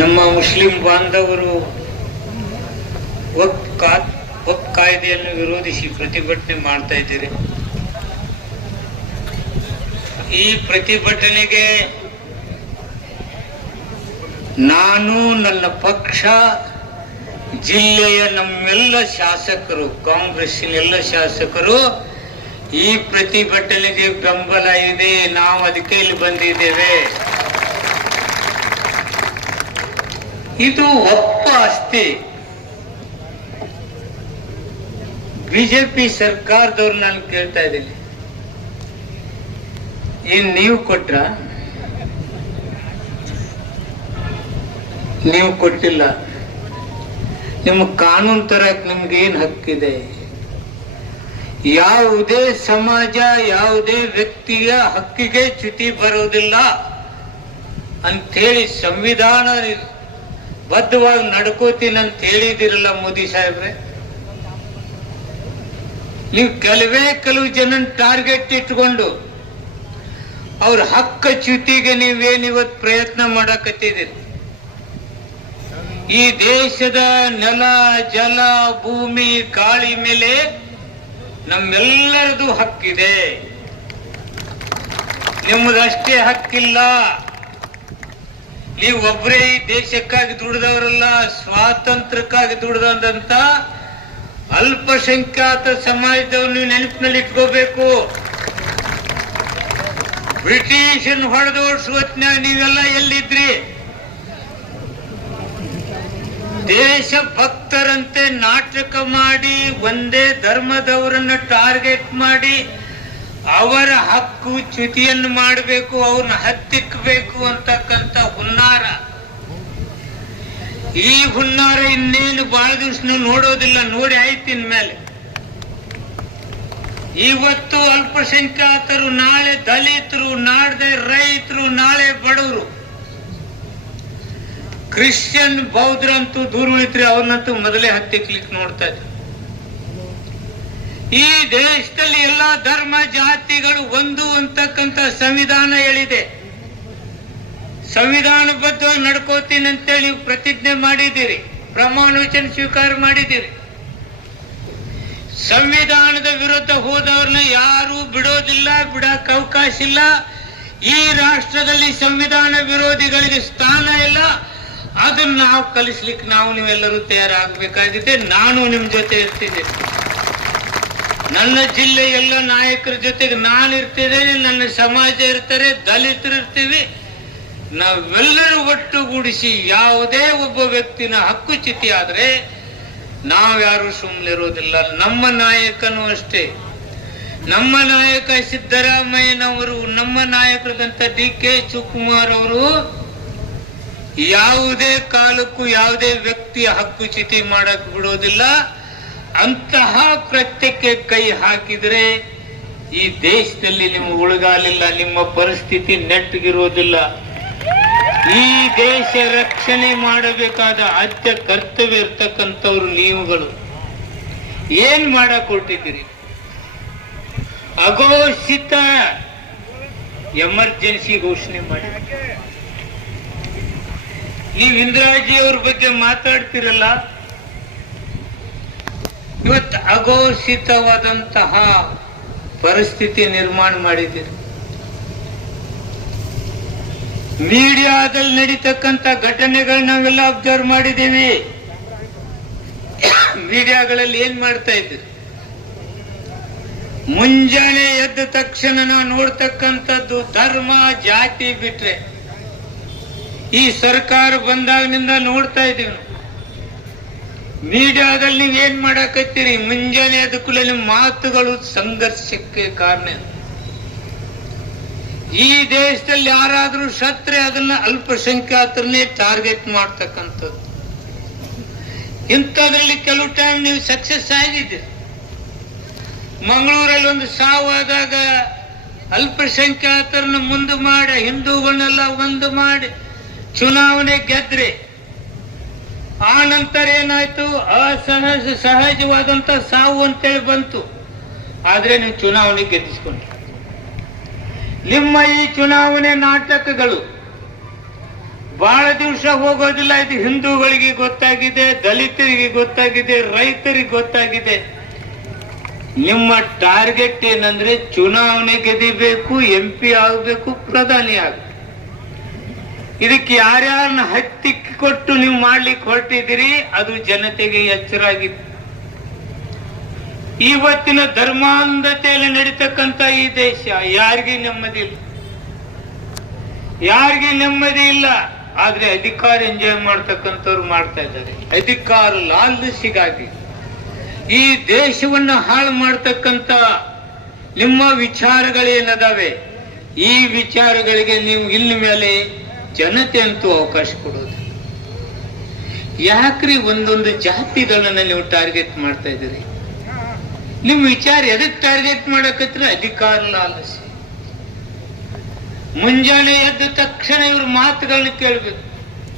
ನಮ್ಮ ಮುಸ್ಲಿಂ ಬಾಂಧವರು ಒಪ್ ಕಾಯ್ದೆಯನ್ನು ವಿರೋಧಿಸಿ ಪ್ರತಿಭಟನೆ ಮಾಡ್ತಾ ಇದ್ದೀರಿ. ಈ ಪ್ರತಿಭಟನೆಗೆ ನಾನು, ನನ್ನ ಪಕ್ಷ, ಜಿಲ್ಲೆಯ ನಮ್ಮೆಲ್ಲ ಶಾಸಕರು ಕಾಂಗ್ರೆಸ್ಸಿನ ಎಲ್ಲ ಶಾಸಕರು ಈ ಪ್ರತಿಭಟನೆಗೆ ಬೆಂಬಲ ಇದೆ. ನಾವು ಅದಕ್ಕೆ ಇಲ್ಲಿ ಬಂದಿದ್ದೇವೆ. ಇದು ಒಪ್ಪ ಅಷ್ಟೇ. ಬಿಜೆಪಿ ಸರ್ಕಾರದವ್ರು ನಾನು ಕೇಳ್ತಾ ಇದ್ದೀನಿ. ಏನ್ ನೀವು ಕೊಟ್ರ? ನೀವು ಕೊಟ್ಟಿಲ್ಲ. ನಿಮ್ಮ ಕಾನೂನು ತರಕ್ ನಿಮ್ಗೆ ಏನ್ ಹಕ್ಕಿದೆ? ಯಾವುದೇ ಸಮಾಜ, ಯಾವುದೇ ವ್ಯಕ್ತಿಯ ಹಕ್ಕಿಗೆ ಚ್ಯುತಿ ಬರೋದಿಲ್ಲ. ಅಂತೇಳಿ ಸಂವಿಧಾನ ಬದ್ಧವಾಗಿ ನಡ್ಕೋತೀನಿ ಅಂತ ಹೇಳಿದಿರಲ್ಲ ಮೋದಿ ಸಾಹೇಬ್ರೆ? ನೀವು ಕೆಲವೇ ಕೆಲವು ಜನ ಟಾರ್ಗೆಟ್ ಇಟ್ಕೊಂಡು ಅವ್ರ ಹಕ್ಕ ಚ್ಯುತಿಗೆ ನೀವೇನು ಇವತ್ತು ಪ್ರಯತ್ನ ಮಾಡಕತ್ತಿದ್ದೀರಿ? ಈ ದೇಶದ ನೆಲ, ಜಲ, ಭೂಮಿ, ಗಾಳಿ ಮೇಲೆ ನಮ್ಮೆಲ್ಲರದು ಹಕ್ಕಿದೆ. ನಿಮ್ಮದಷ್ಟೇ ಹಕ್ಕಿಲ್ಲ. ನೀವು ಒಬ್ಬರೇ ಈ ದೇಶಕ್ಕಾಗಿ ದುಡಿದವರಲ್ಲ, ಸ್ವಾತಂತ್ರ್ಯಕ್ಕಾಗಿ ದುಡಿದಂತ ಅಲ್ಪಸಂಖ್ಯಾತ ಸಮಾಜದವ್ರು ನೀವು ನೆನಪಿನಲ್ಲಿ ಇಟ್ಕೋಬೇಕು. ಬ್ರಿಟಿಷನ್ ಹೊಡೆದೋಡ್ಸುವತ್ನಾಗ ನೀವೆಲ್ಲ ಎಲ್ಲಿದ್ರಿ? ದೇಶ ಭಕ್ತರಂತೆ ನಾಟಕ ಮಾಡಿ, ಒಂದೇ ಧರ್ಮದವರನ್ನ ಟಾರ್ಗೆಟ್ ಮಾಡಿ ಅವರ ಹಕ್ಕು ಚ್ಯುತಿಯನ್ನು ಮಾಡಬೇಕು, ಅವ್ರನ್ನ ಹತ್ತಿಕ್ಕಬೇಕು ಅಂತಕ್ಕಂಥ ಹುನ್ನಾರ. ಈ ಹುನ್ನಾರ ಇನ್ನೇನು ಬಹಳ ದಿವಸ ನೋಡೋದಿಲ್ಲ, ನೋಡಿ ಆಯ್ತು ಮೇಲೆ ಇವತ್ತು ಅಲ್ಪಸಂಖ್ಯಾತರು, ನಾಳೆ ದಲಿತರು, ನಾಡ್ದೆ ರೈತರು, ನಾಳೆ ಬಡವರು. ಕ್ರಿಶ್ಚಿಯನ್ ಬೌದ್ಧರಂತೂ ದೂರ ಉಳಿತ್ರಿ ಅವ್ರನ್ನಂತೂ ಮೊದಲೇ ಹತ್ತಿಕ್ಲಿಕ್ಕೆ ನೋಡ್ತಾ ಇದ್ರು. ಈ ದೇಶದಲ್ಲಿ ಎಲ್ಲ ಧರ್ಮ ಜಾತಿಗಳು ಒಂದು ಅಂತಕ್ಕಂಥ ಸಂವಿಧಾನ ಹೇಳಿದೆ. ಸಂವಿಧಾನಬದ್ಧ ನಡ್ಕೋತೀನಿ ಅಂತೇಳಿ ಪ್ರತಿಜ್ಞೆ ಮಾಡಿದ್ದೀರಿ. ಪ್ರಮಾಣವಚನ ಸ್ವೀಕಾರ ಮಾಡಿದ್ದೀರಿ. ಸಂವಿಧಾನದ ವಿರುದ್ಧ ಹೋದವ್ರನ್ನ ಯಾರು ಬಿಡೋದಿಲ್ಲ ಬಿಡಕ್ಕೆ ಅವಕಾಶ ಇಲ್ಲ. ಈ ರಾಷ್ಟ್ರದಲ್ಲಿ ಸಂವಿಧಾನ ವಿರೋಧಿಗಳಿಗೆ ಸ್ಥಾನ ಇಲ್ಲ. ಅದನ್ನ ನಾವು ಕಲಿಸ್ಲಿಕ್ಕೆ ನಾವು ನೀವೆಲ್ಲರೂ ತಯಾರಾಗಬೇಕಾಗಿದೆ. ನಾನು ನಿಮ್ಮ ಜೊತೆ ಇರ್ತಿದ್ದೇನೆ ನನ್ನ ಜಿಲ್ಲೆ ಎಲ್ಲ ನಾಯಕರ ಜೊತೆಗೆ ನಾನು ಇರ್ತಿದ್ದೇನೆ ನನ್ನ ಸಮಾಜ ಇರ್ತಾರೆ, ದಲಿತರು ಇರ್ತೀವಿ. ನಾವೆಲ್ಲರೂ ಒಟ್ಟುಗೂಡಿಸಿ ಯಾವುದೇ ಒಬ್ಬ ವ್ಯಕ್ತಿನ ಹಕ್ಕುಚ್ಯುತಿ ಆದ್ರೆ ನಾವ್ಯಾರು ಸುಮ್ಮನಿರೋದಿಲ್ಲ ನಮ್ಮ ನಾಯಕನೂ ಅಷ್ಟೇ. ನಮ್ಮ ನಾಯಕ ಸಿದ್ದರಾಮಯ್ಯನವರು, ನಮ್ಮ ನಾಯಕರಾದಂತ ಡಿ ಕೆ ಶಿವಕುಮಾರ್ ಅವರು ಯಾವುದೇ ಕಾಲಕ್ಕೂ ಯಾವುದೇ ವ್ಯಕ್ತಿಯ ಹಕ್ಕುಚ್ಯುತಿ ಮಾಡಕ್ ಬಿಡೋದಿಲ್ಲ. ಅಂತಹ ಕೃತ್ಯಕ್ಕೆ ಕೈ ಹಾಕಿದ್ರೆ ಈ ದೇಶದಲ್ಲಿ ನಿಮ್ಮ ಉಳಗಾಲಿಲ್ಲ, ನಿಮ್ಮ ಪರಿಸ್ಥಿತಿ ನೆಟ್ಟಗಿರೋದಿಲ್ಲ ಈ ದೇಶ ರಕ್ಷಣೆ ಮಾಡಬೇಕಾದ ಅತ್ಯ ಕರ್ತವ್ಯ ಇರ್ತಕ್ಕಂಥವ್ರು ನೀವುಗಳು. ಏನ್ ಮಾಡಕ್ ಹೊರಟಿದ್ದೀರಿ ಅಘೋಷಿತ ಎಮರ್ಜೆನ್ಸಿ ಘೋಷಣೆ ಮಾಡಿ ನೀವು ಇಂದಿರಾಜಿ ಅವ್ರ ಬಗ್ಗೆ ಮಾತಾಡ್ತಿರಲ್ಲ ಇವತ್ತು ಅಘೋಷಿತವಾದಂತಹ ಪರಿಸ್ಥಿತಿ ನಿರ್ಮಾಣ ಮಾಡಿದ್ದೀರಿ ಮೀಡಿಯಾದಲ್ಲಿ ನಡೀತಕ್ಕಂತ ಘಟನೆಗಳು ನಾವೆಲ್ಲ ಅಬ್ಸರ್ವ್ ಮಾಡಿದ್ದೀವಿ. ಮೀಡಿಯಾಗಳಲ್ಲಿ ಏನ್ ಮಾಡ್ತಾ ಇದ್ದೀರಿ ಮುಂಜಾನೆ ಎದ್ದ ತಕ್ಷಣ ನಾವು ನೋಡ್ತಕ್ಕಂಥದ್ದು ಧರ್ಮ, ಜಾತಿ ಬಿಟ್ರೆ. ಈ ಸರ್ಕಾರ ಬಂದಾಗಿನಿಂದ ನೋಡ್ತಾ ಇದೀವಿ ನಾವು. ಮೀಡಿಯಾದಲ್ಲಿ ನೀವೇನ್ ಮಾಡಕತ್ತೀರಿ? ಮುಂಜಾನೆ ಅದಕ್ಕೂ ಮಾತುಗಳು ಸಂಘರ್ಷಕ್ಕೆ ಕಾರಣ. ಈ ದೇಶದಲ್ಲಿ ಯಾರಾದ್ರೂ ಸತ್ರೆ ಅದನ್ನ ಅಲ್ಪಸಂಖ್ಯಾತರನ್ನೇ ಟಾರ್ಗೆಟ್ ಮಾಡ್ತಕ್ಕಂಥದ್ದು. ಇಂಥದ್ರಲ್ಲಿ ಕೆಲವು ಟೈಮ್ ನೀವು ಸಕ್ಸಸ್ ಆಗಿದ್ದೀರಿ ಮಂಗಳೂರಲ್ಲಿ ಒಂದು ಸಾವಾದಾಗ ಅಲ್ಪಸಂಖ್ಯಾತರನ್ನ ಮುಂದೆ ಮಾಡಿ, ಹಿಂದೂಗಳನ್ನೆಲ್ಲ ಒಂದು ಮಾಡಿ ಚುನಾವಣೆ ಗೆದ್ರೆ ಆ ನಂತರ ಏನಾಯ್ತು? ಅಸಹಜ ಸಹಜವಾದಂತ ಸಾವು ಅಂತೇಳಿ ಬಂತು. ಆದ್ರೆ ನೀವು ಚುನಾವಣೆ ಗೆದ್ದಿಸ್ಕೊಂಡ್ರಿ. ನಿಮ್ಮ ಈ ಚುನಾವಣೆ ನಾಟಕಗಳು ಬಹಳ ದಿವಸ ಹೋಗೋದಿಲ್ಲ. ಇದು ಹಿಂದೂಗಳಿಗೆ ಗೊತ್ತಾಗಿದೆ, ದಲಿತರಿಗೆ ಗೊತ್ತಾಗಿದೆ, ರೈತರಿಗೆ ಗೊತ್ತಾಗಿದೆ. ನಿಮ್ಮ ಟಾರ್ಗೆಟ್ ಏನಂದ್ರೆ ಚುನಾವಣೆ ಗೆದಿಬೇಕು ಎಂ ಪಿ ಆಗಬೇಕು, ಪ್ರಧಾನಿ ಆಗಬೇಕು. ಇದಕ್ಕೆ ಯಾರ್ಯಾರನ್ನ ಹತ್ತಿ ಕೊಟ್ಟು ನೀವು ಮಾಡ್ಲಿಕ್ಕೆ ಹೊರಟಿದ್ದೀರಿ, ಅದು ಜನತೆಗೆ ಎಚ್ಚರಾಗಿತ್ತು. ಇವತ್ತಿನ ಧರ್ಮಾಂಧತೆಯಲ್ಲಿ ನಡೀತಕ್ಕಂತ ಈ ದೇಶ ಯಾರಿಗೆ ನೆಮ್ಮದಿ ಇಲ್ಲ. ಯಾರಿಗೆ ನೆಮ್ಮದಿ ಇಲ್ಲ, ಆದ್ರೆ ಅಧಿಕಾರ ಎಂಜಾಯ್ ಮಾಡ್ತಕ್ಕಂಥವ್ರು ಮಾಡ್ತಾ ಇದ್ದಾರೆ. ಅಧಿಕಾರ ಲಾಲಸಿಗಾಗಿ ಈ ದೇಶವನ್ನ ಹಾಳು ಮಾಡ್ತಕ್ಕಂತ ನಿಮ್ಮ ವಿಚಾರಗಳೇನದಾವೆ? ಈ ವಿಚಾರಗಳಿಗೆ ನೀವು ಇಲ್ಲಿ ಮೇಲೆ ಜನತೆ ಅಂತೂ ಅವಕಾಶ ಕೊಡೋದು ಯಾಕ್ರಿ ಒಂದೊಂದು ಜಾತಿಗಳನ್ನ ನೀವು ಟಾರ್ಗೆಟ್ ಮಾಡ್ತಾ ಇದ್ದೀರಿ? ನಿಮ್ ವಿಚಾರ ಎದಕ್ ಟಾರ್ಗೆಟ್ ಮಾಡಕತ್ರ ಅಧಿಕಾರ ಲಾಲಸೆ. ಮುಂಜಾನೆ ಎದ್ದ ತಕ್ಷಣ ಇವ್ರ ಮಾತುಗಳನ್ನ ಕೇಳ್ಬೇಕು.